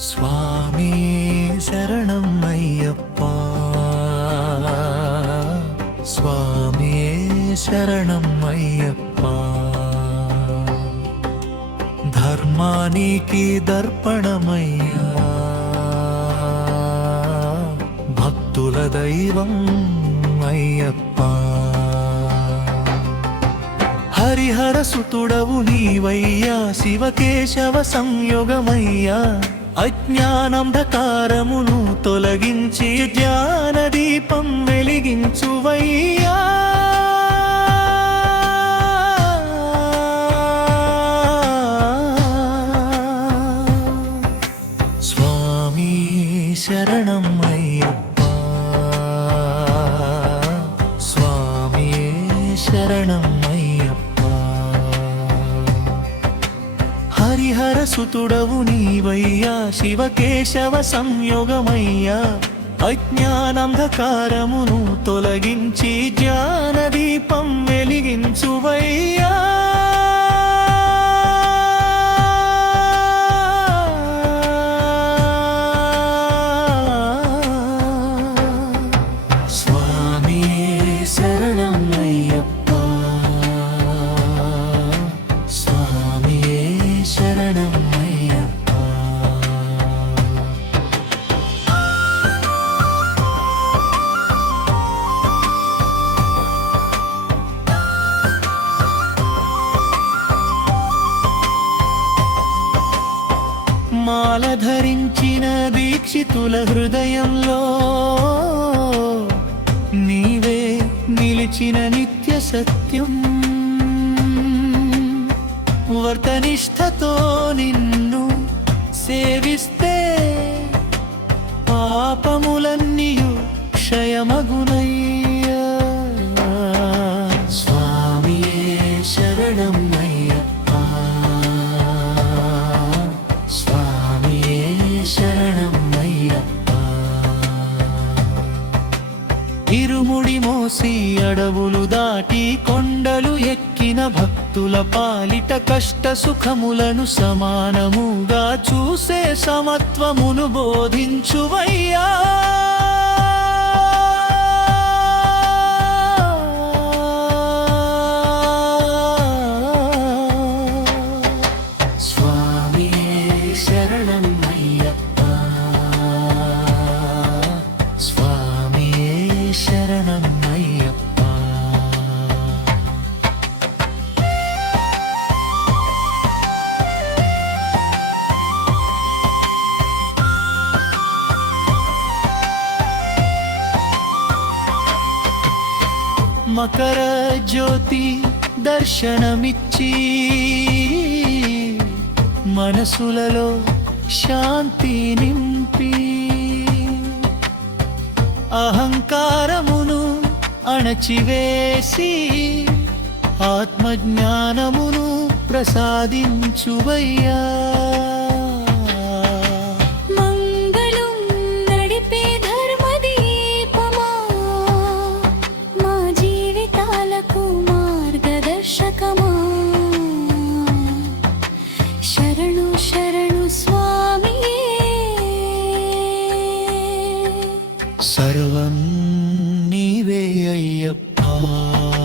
స్వామి శరణం అయ్యప్ప. స్వామి శరణం అయ్యప్ప. ధర్మానికి దర్పణమయ్యా. భక్తుల దైవం అయ్యప్ప. హరిహర సుతుడవు నీవయ్యా. శివకేశవ సంయోగమయ్యా. అజ్ఞానంధకారమును తొలగించి జ్ఞాన దీపం వెలిగించువయ్యా. స్వామి శరణం అయ్యప్ప స్వామి శరణం హరిహర సుతుడవు నీవయ్యా శివకేశవ సంయోగమయ్యా. అజ్ఞానంధకారమును తొలగించి జ్ఞానదీపం వెలిగించువయ్యా. మాల ధరించిన దీక్షితుల హృదయంలో నీవే నిలిచిన నిత్య సత్యం. వర్తనిష్టతో నిన్ను సేవిస్తూ ఇరుముడి మోసి అడవులు దాటి కొండలు ఎక్కిన భక్తుల పాలిట కష్ట సుఖములను సమానముగా చూసే సమత్వమును బోధించువయ్యా. స్వామి శరణం అయ్యప్ప మకర జ్యోతి దర్శనమిచ్చి మనసులలో శాంతి నింపి అహంకారమును అణచివేసి ఆత్మజ్ఞానమును ప్రసాదించువయ్యా. you.